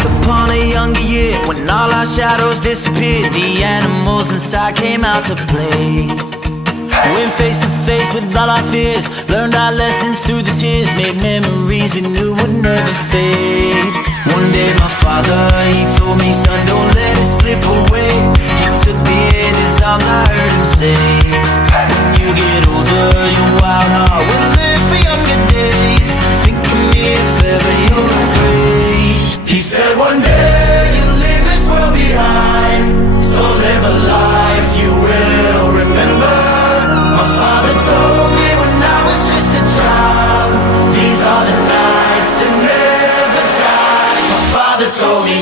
Once upon a younger year, when all our shadows disappeared, the animals inside came out to play. Went face to face with all our fears, learned our lessons through the tears, made memories we knew would never fade. One day my father, he told me, son, don't let it slip away. He took me in his arms, I heard him say, when you get older, your wild heart will live for younger days. Think of me if ever you're afraid. He said one day you'll leave this world behind, so live a life you will remember. My father told me when I was just a child, these are the nights that never die. My father told me